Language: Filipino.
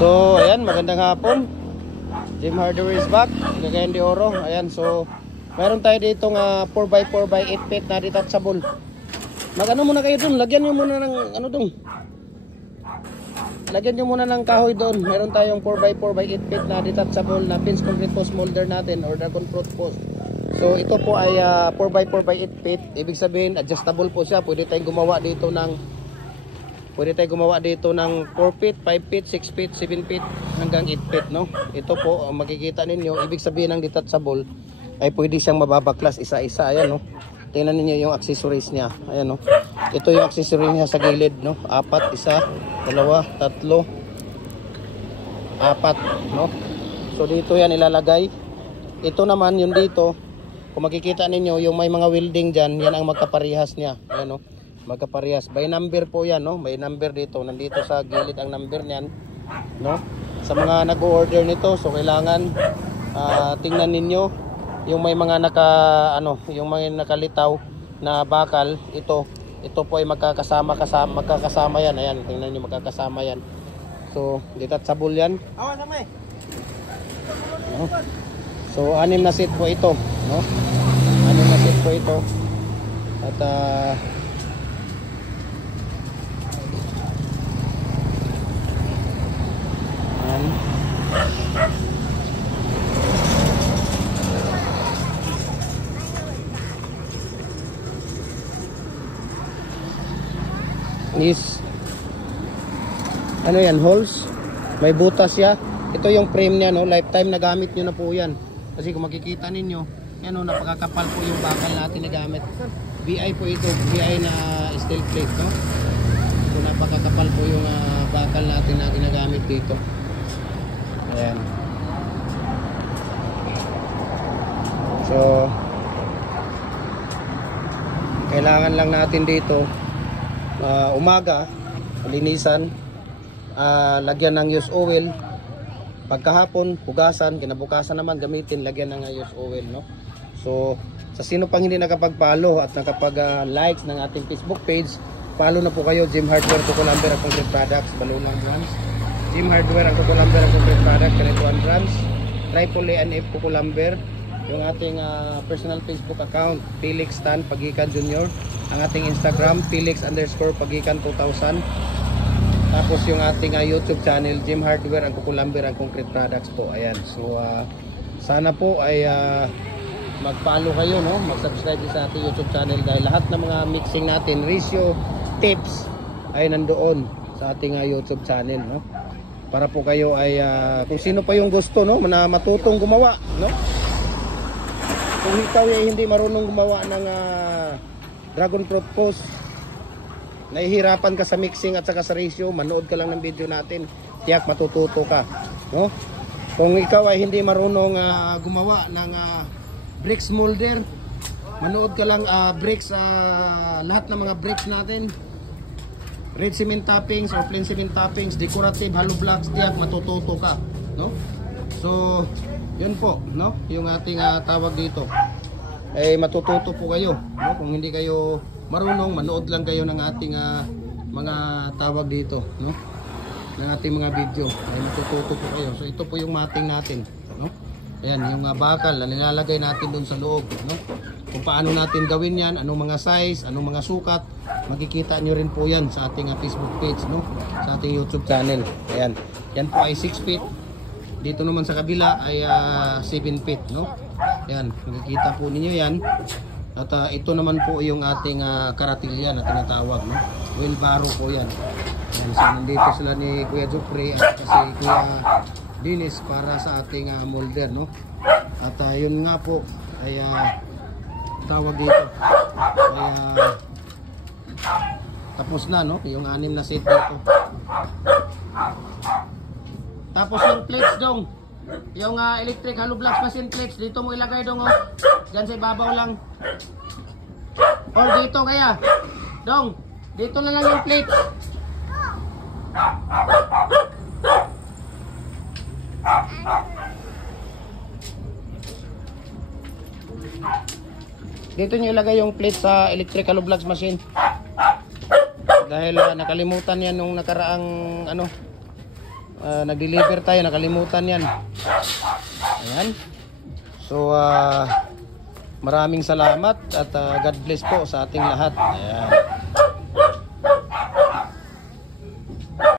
So, ayan, magandang hapon. Jim Hardware is back. Cagayan de Oro. Ayan, so mayroon tayo ditong 4x4x8 feet na detachable. Mag-ano muna kayo dun. Lagyan nyo muna ng ano dun. Lagyan nyo muna ng kahoy doon. Meron tayong 4x4x8 feet na detachable na pins concrete post molder natin or dragon fruit post. So ito po ay 4x4x8 feet. Ibig sabihin adjustable po siya. Pwede tayong gumawa dito ng 4 feet, 5 feet, 6 feet, 7 feet hanggang 8 feet, no? Ito po makikita ninyo, ibig sabihin ng detachable ay pwede siyang mababaklas isa-isa. Ayan, no? Tingnan niyo yung accessories niya. Ayan, no? Ito yung accessories niya sa gilid, no? 4, 1, 2, 3, 4, no? So dito yan ilalagay. Ito naman yung dito, kung makikita ninyo yung may mga welding dyan, yan ang magkaparehas niya. Ayan, no? Magkaparehas. By number po yan, no? May number dito. Nandito sa gilid ang number niyan, no? Sa mga nag-order nito, so kailangan tingnan ninyo yung may mga yung mga nakalitaw na bakal. Ito po ay magkakasama yan. Ayan, tingnan niyo, magkakasama yan. So, detachable yan. No? So, 6 na set po ito, no? 6 na set po ito. At is ano yan, holes, may butas siya. Ito yung frame niya, no? Lifetime na gamit nyo na po yan. Kasi kung makikita ninyo, yan, no? Napakakapal po yung bakal natin na gamit. BI po ito, BI na steel plate, no? So napakakapal po yung bakal natin na ginagamit dito. Ayan. So kailangan lang natin dito umaga linisan, lagyan ng used oil, pagkahapon hugasan, kinabukasan naman gamitin, lagyan ng used oil, no? So sa sino pang hindi nakapag-follow at nakapag-likes ng ating Facebook page, follow na po kayo. Jim Hardware, Cucumber and Concrete Products, Balunang Branch. Jim Hardware ang Cucumber and Concrete Products, Canituan Branch. Triple A&F Cucumber. Yung ating personal Facebook account, Felix Tan Pagikan Jr. Ang ating Instagram, Felix_Pagikan 2000. Tapos yung ating YouTube channel, Jim Hardware ang Cucumber and Concrete Products po. Ayan. So sana po ay mag-follow kayo, no? Mag-subscribe sa ating YouTube channel dahil lahat ng mga mixing natin, ratio, tips ay nandoon sa ating YouTube channel, no? Para po kayo ay kung sino pa yung gusto, no, na matutong gumawa, no? Kung ikaw ay hindi marunong gumawa ng dragon fruit post, nahihirapan ka sa mixing at saka sa ratio, manood ka lang ng video natin, tiyak matututo ka, no? Kung ikaw ay hindi marunong gumawa ng bricks molder, manood ka lang bricks, lahat ng mga bricks natin, red cement toppings or plain cement toppings, decorative, hollow blocks, tiyak matututo ka, no? So yun po, no, yung ating tawag dito ay matututo po kayo, no? Kung hindi kayo marunong, manood lang kayo ng ating mga tawag dito, no, ng ating mga video, ay matututo po kayo. So ito po yung mating natin, no? Ayan, yung bakal na nilalagay natin doon sa loob, no? Kung paano natin gawin yan, anong mga size, anong mga sukat, makikita nyo rin po yan sa ating Facebook page, no? Sa ating YouTube channel. Ayan, yan po ay 6 feet. Dito naman sa kabila ay 7 feet, no? Ayan, makikita po ninyo yan. At ito naman po yung ating karatilya na tinatawag, no? Wheelbarrow po yan. Ayan, so nandito sila ni Kuya Jupre at kasi Kuya Dinis para sa ating molder, no? At yun nga po ay tawag dito ay tapos na, no? Yung 6 na set dito. Tapos yung plates dong, yung electric hollow blocks machine plates, dito mo ilagay dong, oh. Diyan sa ibabaw lang. Or dito kaya dong, dito na lang yung plates. Dito nyo ilagay yung plate sa electric hollow blocks machine. Dahil nakalimutan yan nung nakaraang nag-deliver tayo, nakalimutan yan. Ayan. So, maraming salamat at God bless po sa ating lahat. Ayan.